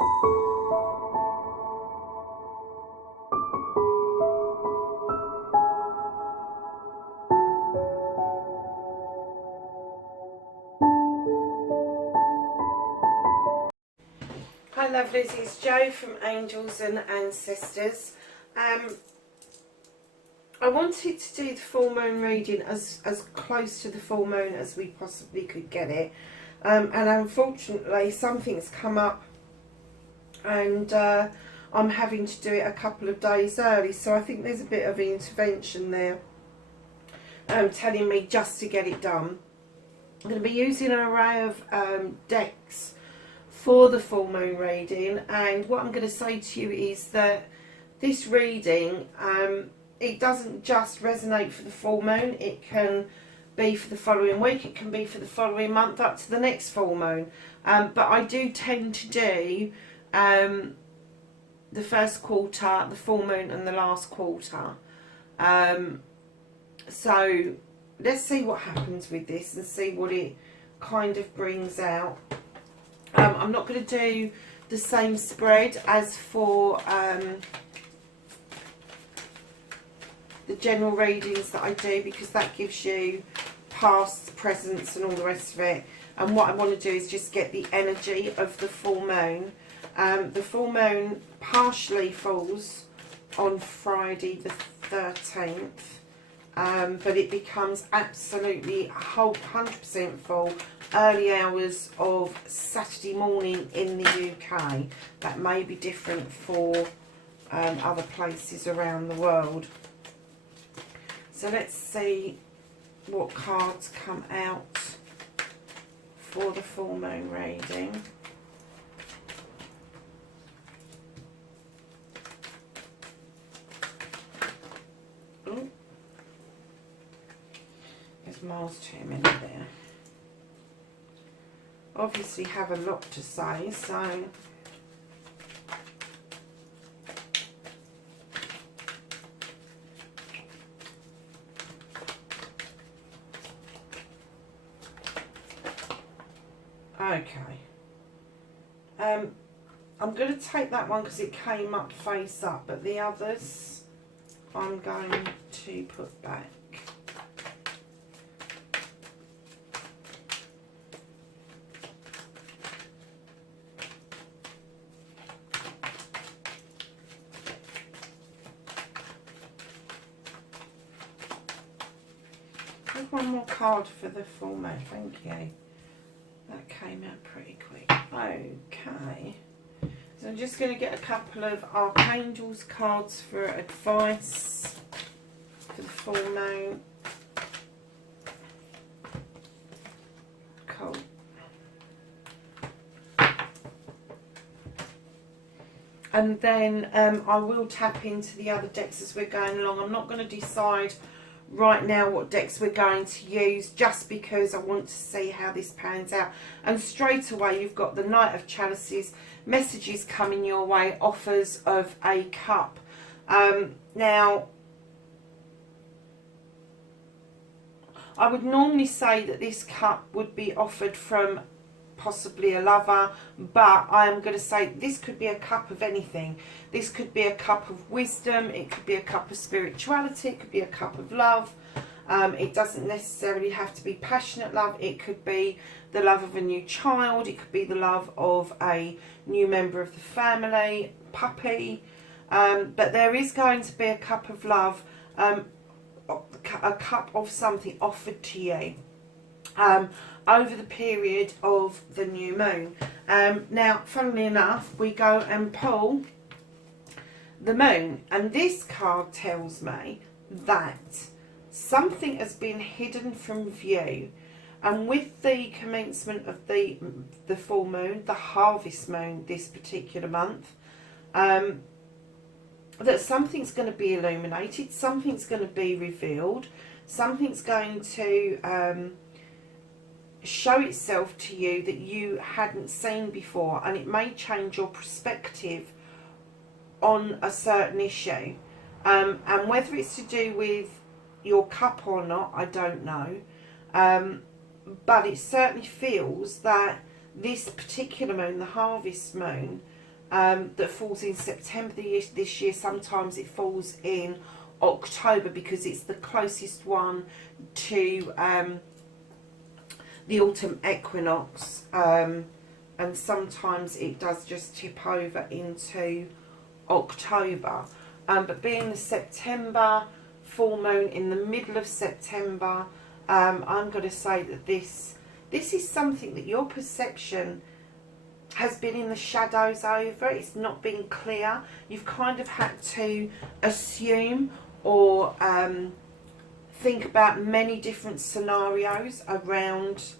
Hi lovelies, it's Jo from Angels and Ancestors. I wanted to do the full moon reading as close to the full moon as we possibly could get it. And unfortunately something's come up and I'm having to do it a couple of days early. So I think there's a bit of intervention there telling me just to get it done. I'm going to be using an array of decks for the full moon reading, and what I'm going to say to you is that this reading, it doesn't just resonate for the full moon. It can be for the following week, it can be for the following month, up to the next full moon. But I do tend to do the first quarter, the full moon and the last quarter. So let's see what happens with this and see what it kind of brings out. I'm not going to do the same spread as for the general readings that I do, because that gives you past, presents and all the rest of it. And what I want to do is just get the energy of the full moon. The full moon partially falls on Friday the 13th. But it becomes absolutely 100% full early hours of Saturday morning in the UK. That may be different for other places around the world. So let's see what cards come out for the full moon reading. Ooh. There's miles to a minute there. Obviously have a lot to say, so okay. I'm going to take that one because it came up face up, but the others I'm going to put back. One more card for the full moon, thank you. That came out pretty quick. Okay, so I'm just going to get a couple of Archangels cards for advice for the full moon. Cool. And then I will tap into the other decks as we're going along. I'm not going to decide right now what decks we're going to use, just because I want to see how this pans out. And straight away you've got the Knight of Chalices, messages coming your way, offers of a cup. Now I would normally say that this cup would be offered from possibly a lover, but I am going to say this could be a cup of anything. This could be a cup of wisdom, it could be a cup of spirituality, it could be a cup of love. It doesn't necessarily have to be passionate love. It could be the love of a new child, it could be the love of a new member of the family, puppy, but there is going to be a cup of love, a cup of something offered to you over the period of the new moon. Now, funnily enough, we go and pull the moon, and this card tells me that something has been hidden from view, and with the commencement of the full moon, the harvest moon this particular month, that something's going to be illuminated, something's going to be revealed, something's going to show itself to you that you hadn't seen before, and it may change your perspective on a certain issue. And whether it's to do with your cup or not, I don't know. But it certainly feels that this particular moon, the harvest moon, that falls in September this year. Sometimes it falls in October because it's the closest one to the autumn equinox, and sometimes it does just tip over into October. But being the September full moon in the middle of September, I'm going to say that this is something that your perception has been in the shadows over. It's not been clear. You've kind of had to assume or think about many different scenarios around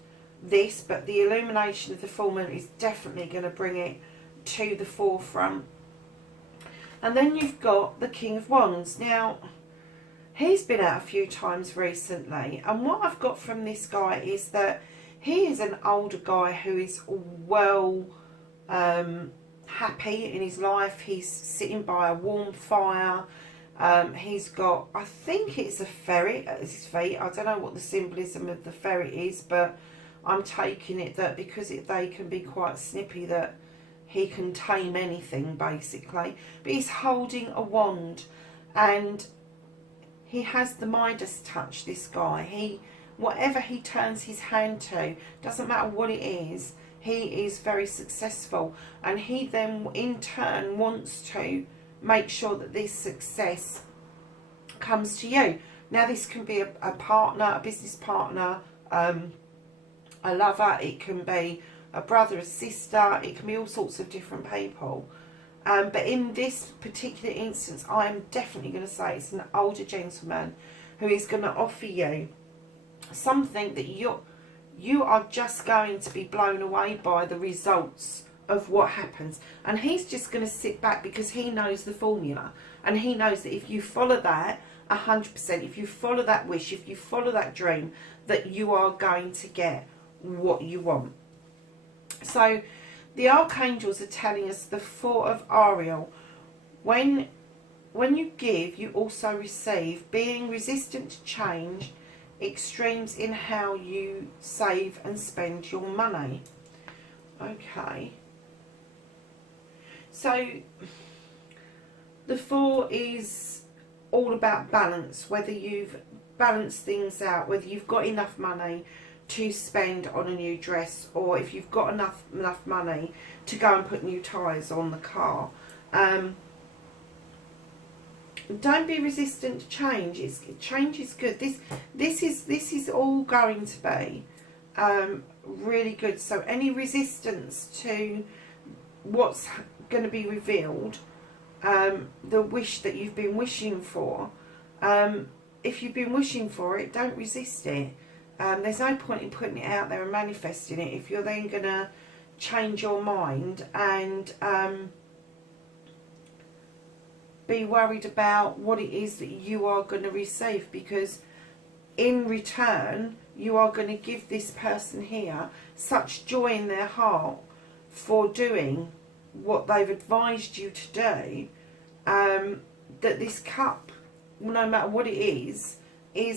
this, but the illumination of the full moon is definitely going to bring it to the forefront. And then you've got the King of Wands. Now, he's been out a few times recently, and what I've got from this guy is that he is an older guy who is well happy in his life. He's sitting by a warm fire. He's got, I think it's a ferret at his feet. I don't know what the symbolism of the ferret is, but I'm taking it that because they can be quite snippy, that he can tame anything basically. But he's holding a wand, and he has the Midas touch, this guy. Whatever he turns his hand to, doesn't matter what it is, he is very successful. And he then in turn wants to make sure that this success comes to you. Now this can be a partner, a business partner, a lover, it can be a brother, a sister, it can be all sorts of different people. But in this particular instance, I am definitely going to say it's an older gentleman who is going to offer you something that you are just going to be blown away by the results of what happens. And he's just going to sit back because he knows the formula, and he knows that if you follow that 100%, if you follow that wish, if you follow that dream, that you are going to get what you want. So the archangels are telling us the Four of Ariel. When you give, you also receive. Being resistant to change, extremes in how you save and spend your money. Okay. So the Four is all about balance, whether you've balanced things out, whether you've got enough money to spend on a new dress, or if you've got enough money to go and put new tyres on the car. Don't be resistant to change. Change is good. This is all going to be really good. So any resistance to what's going to be revealed, the wish that you've been wishing for, if you've been wishing for it, don't resist it. There's no point in putting it out there and manifesting it if you're then going to change your mind and be worried about what it is that you are going to receive, because in return you are going to give this person here such joy in their heart for doing what they've advised you to do, that this cup, no matter what it is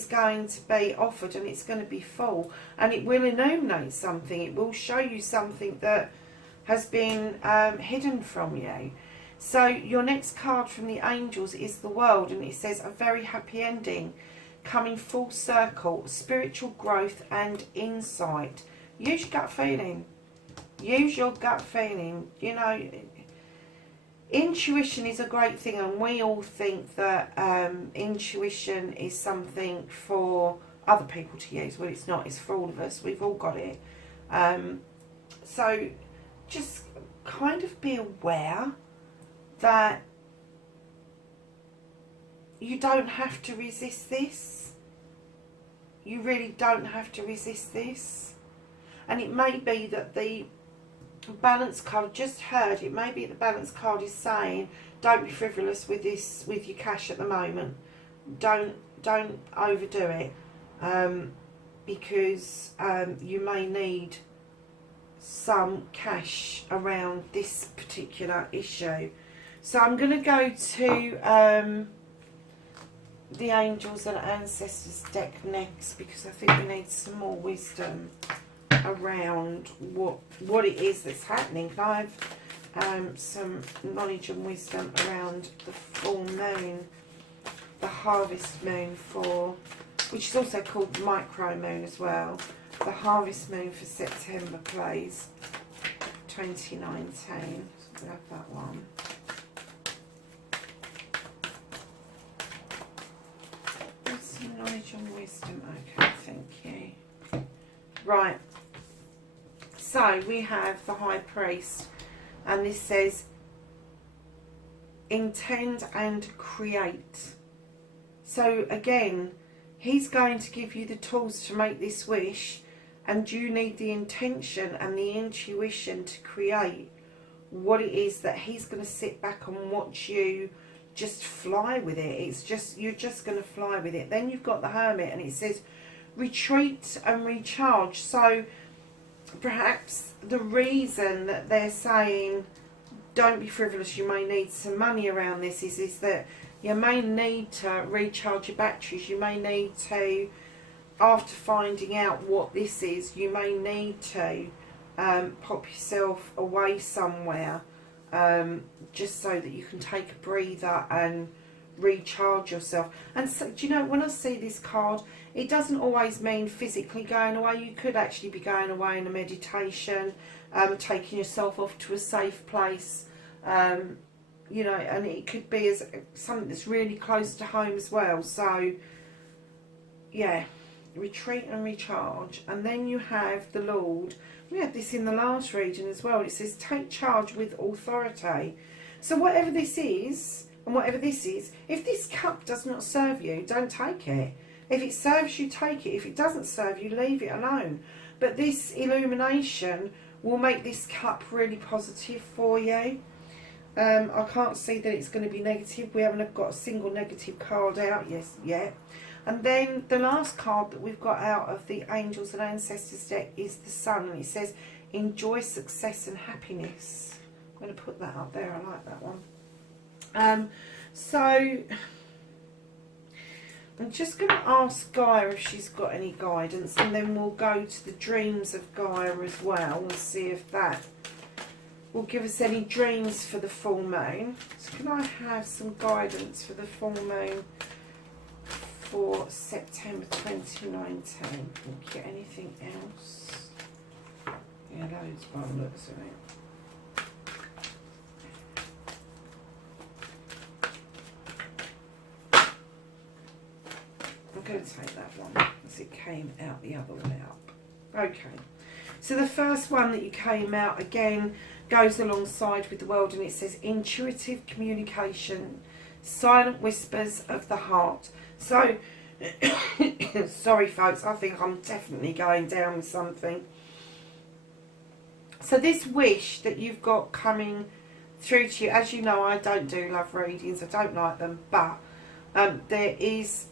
going to be offered, and it's going to be full, and it will illuminate something. It will show you something that has been hidden from you. So your next card from the angels is the World, and it says a very happy ending, coming full circle, spiritual growth and insight. Use your gut feeling. Use your gut feeling. You know, intuition is a great thing, and we all think that intuition is something for other people to use. Well, it's not. It's for all of us. We've all got it. So just kind of be aware that you don't have to resist this. You really don't have to resist this. And it may be that the balance card, just heard, it may be the balance card is saying don't be frivolous with this, with your cash at the moment. Don't overdo it, because you may need some cash around this particular issue. So I'm going to go to the Angels and Ancestors deck next, because I think we need some more wisdom around what it is that's happening. Can I have some knowledge and wisdom around the full moon, the harvest moon for, which is also called the micro moon as well. The harvest moon for September, please. 2019. So we'll have that one. Some knowledge and wisdom. Okay, thank you. Right. So we have the High Priest, and this says, intend and create. So again, he's going to give you the tools to make this wish, and you need the intention and the intuition to create what it is that he's going to sit back and watch you just fly with it. It's just, you're just going to fly with it. Then you've got the Hermit, and it says retreat and recharge. So perhaps the reason that they're saying don't be frivolous, you may need some money around this, is that you may need to recharge your batteries. You may need to, after finding out what this is, you may need to pop yourself away somewhere, just so that you can take a breather and recharge yourself. And so, do you know, when I see this card, it doesn't always mean physically going away. You could actually be going away in a meditation, taking yourself off to a safe place, you know, and it could be as something that's really close to home as well. So yeah, retreat and recharge. And then you have the Lord. We had this in the last reading as well. It says take charge with authority. So whatever this is, and whatever this is, if this cup does not serve you, don't take it. If it serves you, take it. If it doesn't serve you, leave it alone. But this illumination will make this cup really positive for you. I can't see that it's going to be negative. We haven't got a single negative card out yet. And then the last card that we've got out of the Angels and Ancestors deck is the Sun. And it says, enjoy success and happiness. I'm going to put that up there. I like that one. So I'm just going to ask Gaia if she's got any guidance. And then we'll go to the dreams of Gaia as well and see if that will give us any dreams for the full moon. So can I have some guidance for the full moon for September 2019? Thank you. Anything else? Yeah, loads by the looks of it. I'm going to take that one as it came out the other way up. Okay. So the first one that you came out, again, goes alongside with the World, and it says intuitive communication, silent whispers of the heart. So, sorry folks, I think I'm definitely going down with something. So this wish that you've got coming through to you, as you know, I don't do love readings, I don't like them, but there is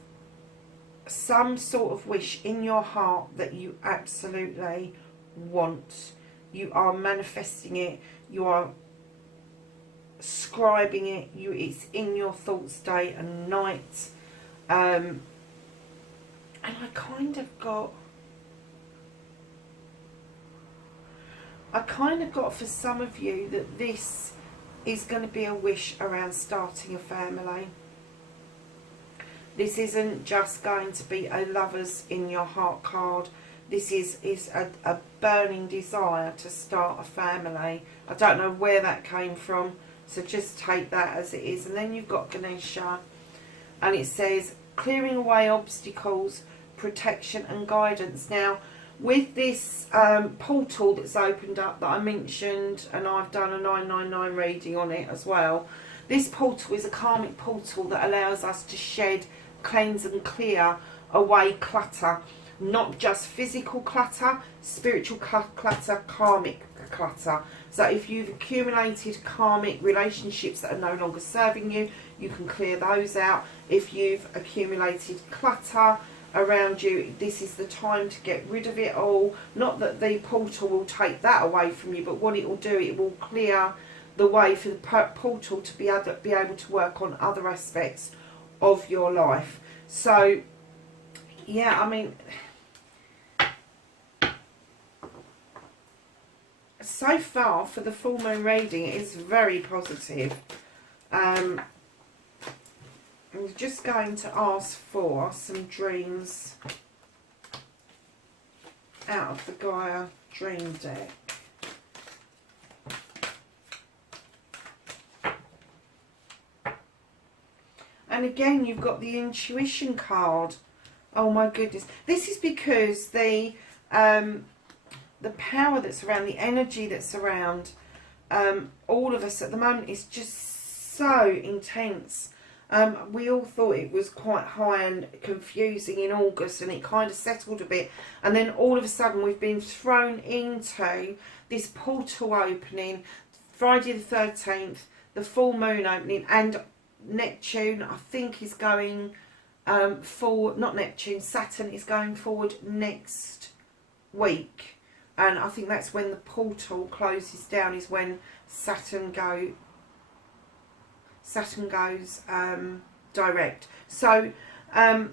some sort of wish in your heart that you absolutely want. You are manifesting it, you are scribing it, it's in your thoughts day and night. And I kind of got for some of you that this is going to be a wish around starting a family. This isn't just going to be a lovers in your heart card. This is a burning desire to start a family. I don't know where that came from, so just take that as it is. And then you've got Ganesha, and it says clearing away obstacles, protection and guidance. Now, with this portal that's opened up that I mentioned, and I've done a 999 reading on it as well, this portal is a karmic portal that allows us to shed, cleanse and clear away clutter. Not just physical clutter, spiritual clutter, karmic clutter. So if you've accumulated karmic relationships that are no longer serving you, you can clear those out. If you've accumulated clutter around you, this is the time to get rid of it all. Not that the portal will take that away from you, but what it will do, it will clear the way for the portal to be able to work on other aspects of your life. So yeah, I mean, so far for the full moon reading is very positive. I'm just going to ask for some dreams out of the Gaia Dream deck. And again, you've got the intuition card. Oh my goodness. This is because the power that's around, the energy that's around all of us at the moment is just so intense. We all thought it was quite high and confusing in August, and it kind of settled a bit. And then all of a sudden we've been thrown into this portal opening, Friday the 13th, the full moon opening, and Neptune, I think, is going forward. Not Neptune, Saturn is going forward next week. And I think that's when the portal closes down, is when Saturn goes direct. So yeah,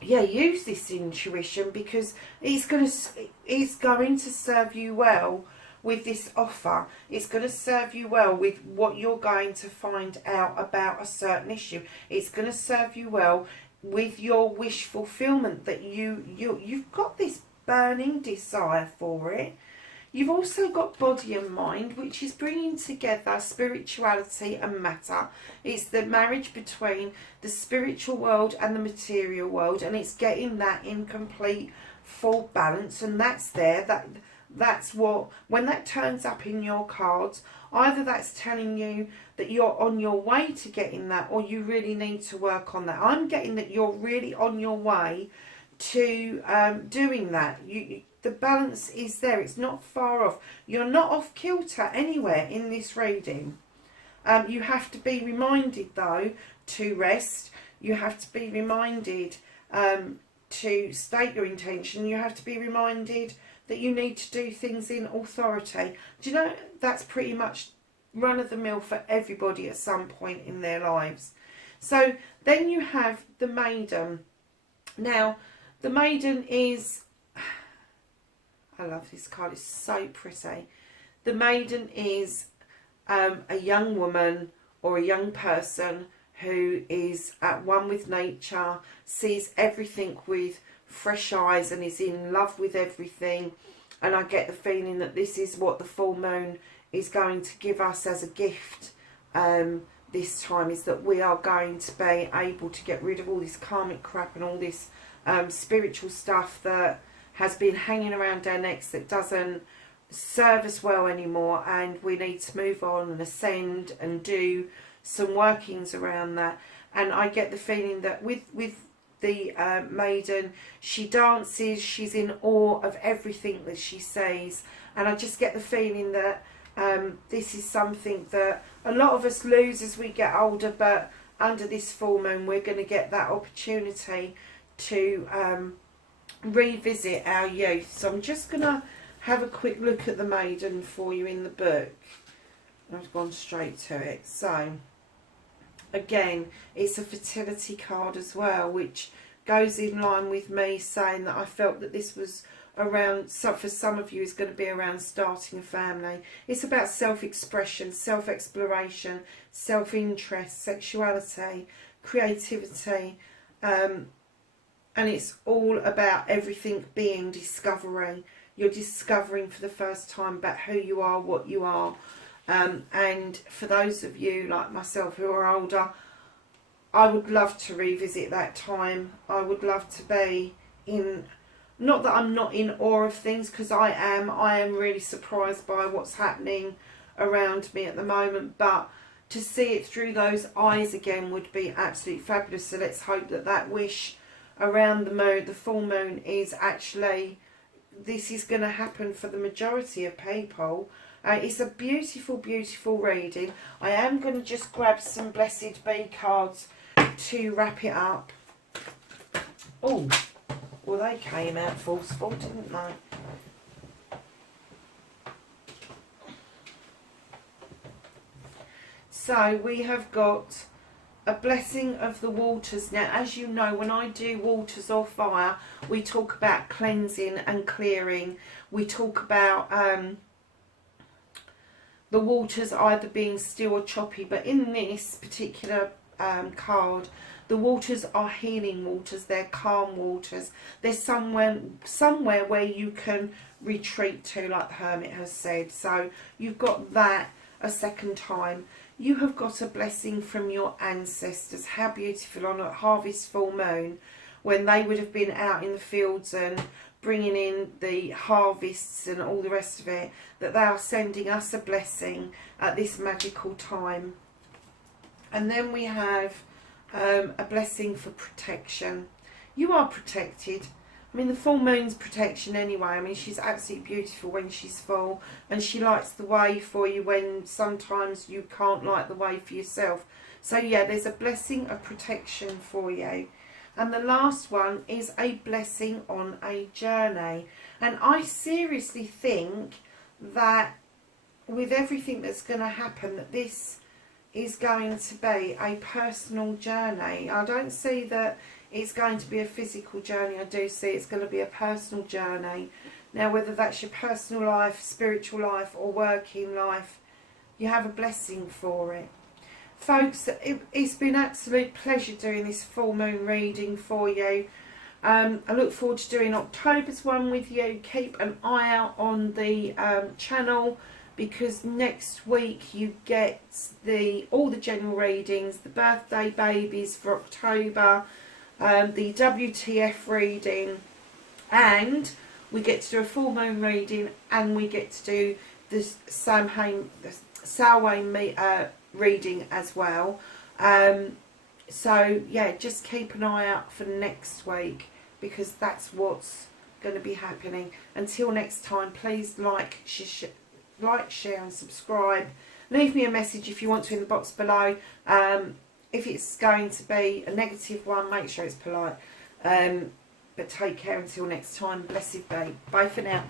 use this intuition, because it's going to serve you well with this offer. It's going to serve you well with what you're going to find out about a certain issue. It's going to serve you well with your wish fulfillment, that you've got this burning desire for it. You've also got body and mind, which is bringing together spirituality and matter. It's the marriage between the spiritual world and the material world, and it's getting that in complete full balance. And that's there. That's what, when that turns up in your cards, either that's telling you that you're on your way to getting that, or you really need to work on that. I'm getting that you're really on your way to doing that. The balance is there. It's not far off. You're not off kilter anywhere in this reading. You have to be reminded, though, to rest. You have to be reminded to state your intention. You have to be reminded that you need to do things in authority. Do you know, that's pretty much run of the mill for everybody at some point in their lives. So then you have the Maiden. Now, the Maiden is, I love this card, it's so pretty. The Maiden is a young woman or a young person who is at one with nature, sees everything with fresh eyes, and is in love with everything. And I get the feeling that this is what the full moon is going to give us as a gift this time, is that we are going to be able to get rid of all this karmic crap and all this spiritual stuff that has been hanging around our necks, that doesn't serve us well anymore, and we need to move on and ascend and do some workings around that. And I get the feeling that with the Maiden, she dances, she's in awe of everything that she sees, and I just get the feeling that this is something that a lot of us lose as we get older, but under this full moon we're going to get that opportunity to revisit our youth. So I'm just going to have a quick look at the Maiden for you in the book. I've gone straight to it. So again, it's a fertility card as well, which goes in line with me saying that I felt that this was around, so for some of you, is going to be around starting a family. It's about self-expression, self-exploration, self-interest, sexuality, creativity, and it's all about everything being discovery. You're discovering for the first time about who you are, what you are. And for those of you like myself who are older, I would love to revisit that time. I would love to be in, not that I'm not in awe of things, because I am really surprised by what's happening around me at the moment, but to see it through those eyes again would be absolutely fabulous. So let's hope that that wish around the moon, the full moon, is actually, this is going to happen for the majority of people. It's a beautiful, beautiful reading. I am going to just grab some Blessed Bee cards to wrap it up. Oh, well, they came out forceful, didn't they? So we have got a blessing of the waters. Now, as you know, when I do waters or fire, we talk about cleansing and clearing. We talk about the waters either being still or choppy. But in this particular card, the waters are healing waters, they're calm waters. There's somewhere where you can retreat to, like the Hermit has said. So you've got that a second time. You have got a blessing from your ancestors. How beautiful on a harvest full moon, when they would have been out in the fields and bringing in the harvests and all the rest of it, that they are sending us a blessing at this magical time. And then we have a blessing for protection. You are protected. I mean, the full moon's protection anyway. I mean, she's absolutely beautiful when she's full, and she lights the way for you when sometimes you can't light the way for yourself. So yeah, there's a blessing of protection for you. And the last one is a blessing on a journey. And I seriously think that with everything that's going to happen, that this is going to be a personal journey. I don't see that it's going to be a physical journey. I do see it's going to be a personal journey. Now, whether that's your personal life, spiritual life, or working life, you have a blessing for it. Folks, it's been an absolute pleasure doing this full moon reading for you. I look forward to doing October's one with you. Keep an eye out on the channel, because next week you get all the general readings, the birthday babies for October, the WTF reading, and we get to do a full moon reading, and we get to do the Samhain reading as well. So yeah, just keep an eye out for next week, because that's what's going to be happening. Until next time, please like, share and subscribe. Leave me a message if you want to in the box below. If it's going to be a negative one, make sure it's polite. But take care until next time. Blessed be. Bye for now.